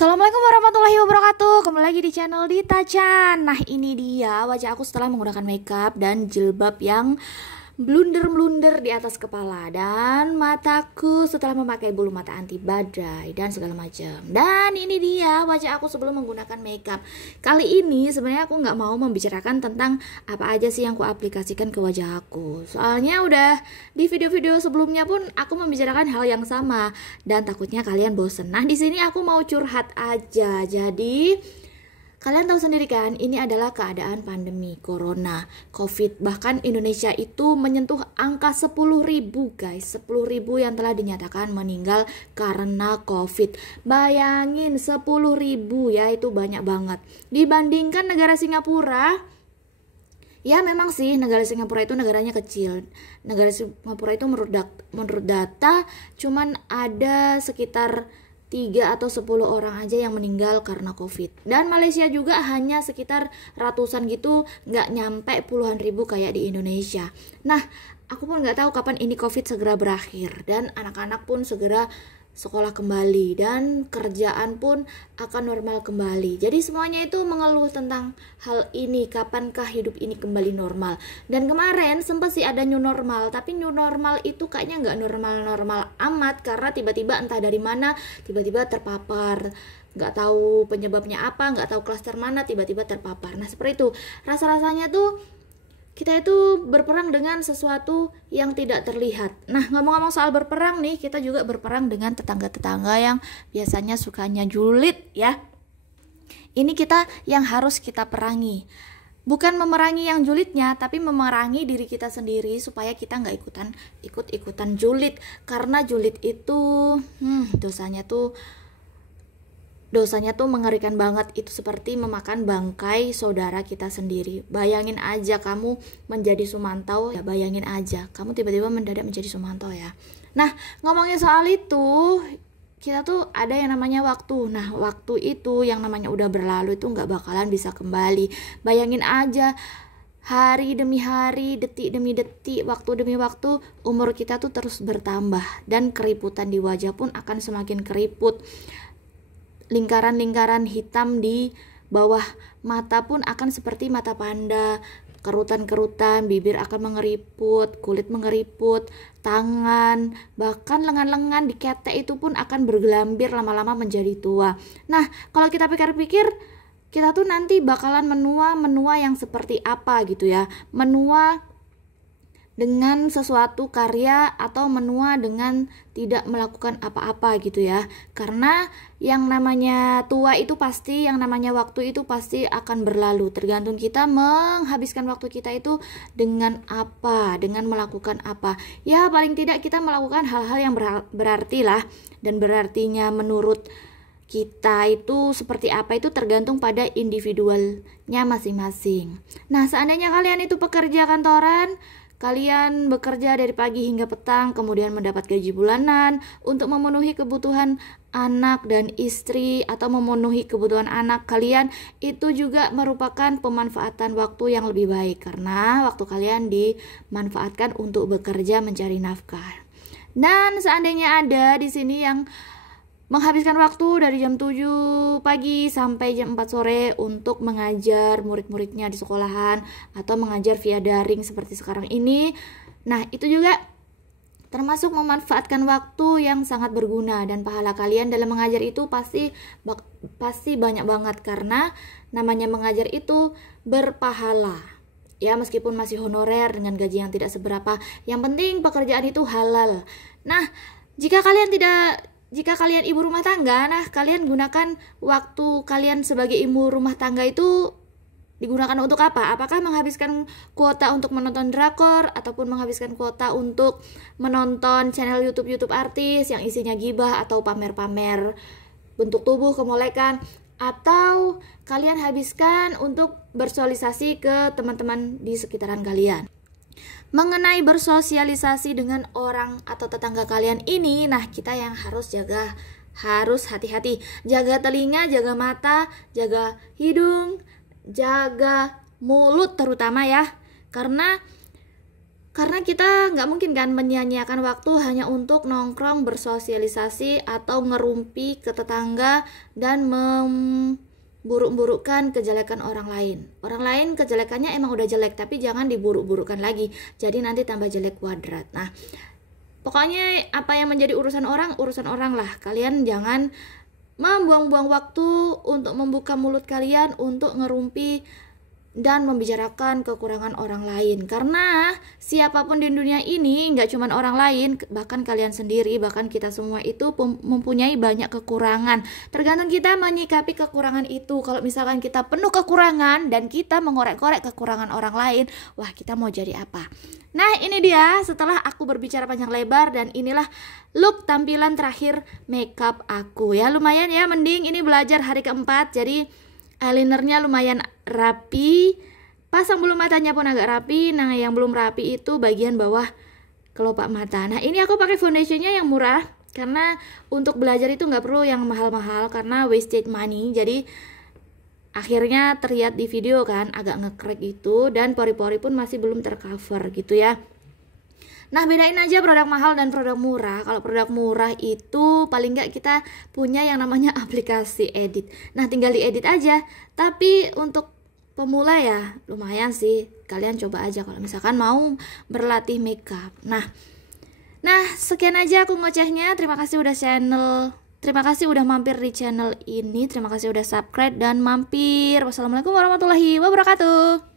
Assalamualaikum warahmatullahi wabarakatuh. Kembali lagi di channel Dita Chan. Nah, ini dia wajah aku setelah menggunakan makeup dan jilbab yang blunder-blunder di atas kepala, dan mataku setelah memakai bulu mata anti badai dan segala macam. Dan ini dia wajah aku sebelum menggunakan makeup. Kali ini sebenarnya aku nggak mau membicarakan tentang apa aja sih yang aku aplikasikan ke wajah aku. Soalnya udah di video-video sebelumnya pun aku membicarakan hal yang sama dan takutnya kalian bosen. Nah, di sini aku mau curhat aja. Jadi kalian tahu sendiri kan, ini adalah keadaan pandemi Corona, Covid. Bahkan Indonesia itu menyentuh angka 10.000 guys. 10.000 yang telah dinyatakan meninggal karena Covid. Bayangin 10.000 ya, itu banyak banget. Dibandingkan negara Singapura, ya memang sih negara Singapura itu negaranya kecil. Negara Singapura itu menurut data cuman ada sekitar 3 atau 10 orang aja yang meninggal karena Covid. Dan Malaysia juga hanya sekitar ratusan gitu, nggak nyampe puluhan ribu kayak di Indonesia. Nah, aku pun nggak tahu kapan ini Covid segera berakhir dan anak-anak pun segera sekolah kembali dan kerjaan pun akan normal kembali. Jadi semuanya itu mengeluh tentang hal ini, kapankah hidup ini kembali normal. Dan kemarin sempat sih ada new normal, tapi new normal itu kayaknya nggak normal-normal amat, karena tiba-tiba entah dari mana tiba-tiba terpapar. Nggak tahu penyebabnya apa, nggak tahu klaster mana tiba-tiba terpapar. Nah, seperti itu rasa-rasanya tuh kita itu berperang dengan sesuatu yang tidak terlihat. Nah, ngomong-ngomong soal berperang nih, kita juga berperang dengan tetangga-tetangga yang biasanya sukanya julid ya. Ini kita yang harus kita perangi. Bukan memerangi yang julidnya, tapi memerangi diri kita sendiri supaya kita nggak ikut-ikutan julid. Karena julid itu dosanya tuh mengerikan banget. Itu seperti memakan bangkai saudara kita sendiri. Bayangin aja kamu menjadi Sumantau, ya bayangin aja kamu tiba-tiba mendadak menjadi Sumantau ya. Nah, ngomongin soal itu, kita tuh ada yang namanya waktu. Nah, waktu itu yang namanya udah berlalu itu nggak bakalan bisa kembali. Bayangin aja, hari demi hari, detik demi detik, waktu demi waktu, umur kita tuh terus bertambah dan keriputan di wajah pun akan semakin keriput. Lingkaran-lingkaran hitam di bawah mata pun akan seperti mata panda, kerutan-kerutan, bibir akan mengeriput, kulit mengeriput, tangan, bahkan lengan-lengan diketek itu pun akan bergelambir lama-lama menjadi tua. Nah, kalau kita pikir-pikir, kita tuh nanti bakalan menua yang seperti apa gitu ya. Menua dengan sesuatu karya atau menua dengan tidak melakukan apa-apa gitu ya. Karena yang namanya tua itu pasti, yang namanya waktu itu pasti akan berlalu. Tergantung kita menghabiskan waktu kita itu dengan apa, dengan melakukan apa. Ya paling tidak kita melakukan hal-hal yang berarti lah. Dan berartinya menurut kita itu seperti apa itu tergantung pada individualnya masing-masing. Nah, seandainya kalian itu pekerja kantoran, kalian bekerja dari pagi hingga petang, kemudian mendapat gaji bulanan untuk memenuhi kebutuhan anak dan istri atau memenuhi kebutuhan anak kalian, itu juga merupakan pemanfaatan waktu yang lebih baik karena waktu kalian dimanfaatkan untuk bekerja mencari nafkah. Dan seandainya ada di sini yang menghabiskan waktu dari jam 7 pagi sampai jam 4 sore untuk mengajar murid-muridnya di sekolahan atau mengajar via daring seperti sekarang ini. Nah, itu juga termasuk memanfaatkan waktu yang sangat berguna, dan pahala kalian dalam mengajar itu pasti banyak banget karena namanya mengajar itu berpahala. Ya, meskipun masih honorer dengan gaji yang tidak seberapa, yang penting pekerjaan itu halal. Nah, jika kalian ibu rumah tangga, nah kalian gunakan waktu kalian sebagai ibu rumah tangga itu digunakan untuk apa? Apakah menghabiskan kuota untuk menonton drakor ataupun menghabiskan kuota untuk menonton channel YouTube artis yang isinya gibah atau pamer-pamer bentuk tubuh kemolekan, atau kalian habiskan untuk bersosialisasi ke teman-teman di sekitaran kalian? Mengenai bersosialisasi dengan orang atau tetangga kalian ini, nah kita yang harus hati-hati, jaga telinga, jaga mata, jaga hidung, jaga mulut terutama ya. Karena Karena kita nggak mungkin kan menyia-nyiakan waktu hanya untuk nongkrong, bersosialisasi, atau ngerumpi ke tetangga dan buruk-burukkan kejelekan orang lain. Orang lain kejelekannya emang udah jelek, tapi jangan diburuk-burukkan lagi. Jadi nanti tambah jelek kuadrat. Nah, pokoknya apa yang menjadi urusan orang lah. Kalian jangan membuang-buang waktu untuk membuka mulut kalian untuk ngerumpi dan membicarakan kekurangan orang lain. Karena siapapun di dunia ini, nggak cuma orang lain, bahkan kalian sendiri, bahkan kita semua itu mempunyai banyak kekurangan. Tergantung kita menyikapi kekurangan itu. Kalau misalkan kita penuh kekurangan dan kita mengorek-korek kekurangan orang lain, wah, kita mau jadi apa? Nah, ini dia setelah aku berbicara panjang lebar, dan inilah look tampilan terakhir makeup aku ya. Lumayan ya, mending ini belajar hari keempat, jadi eyelinernya lumayan rapi, pasang bulu matanya pun agak rapi. Nah, yang belum rapi itu bagian bawah kelopak mata. Nah, ini aku pakai foundationnya yang murah, karena untuk belajar itu nggak perlu yang mahal-mahal, karena wasted money. Jadi akhirnya terlihat di video kan agak ngekrek gitu, dan pori-pori pun masih belum tercover gitu ya. Nah, bedain aja produk mahal dan produk murah. Kalau produk murah itu paling nggak kita punya yang namanya aplikasi edit. Nah, tinggal diedit aja. Tapi untuk pemula ya lumayan sih. Kalian coba aja kalau misalkan mau berlatih makeup. Nah, sekian aja aku ngocehnya. Terima kasih udah mampir di channel ini. Terima kasih udah subscribe dan mampir. Wassalamualaikum warahmatullahi wabarakatuh.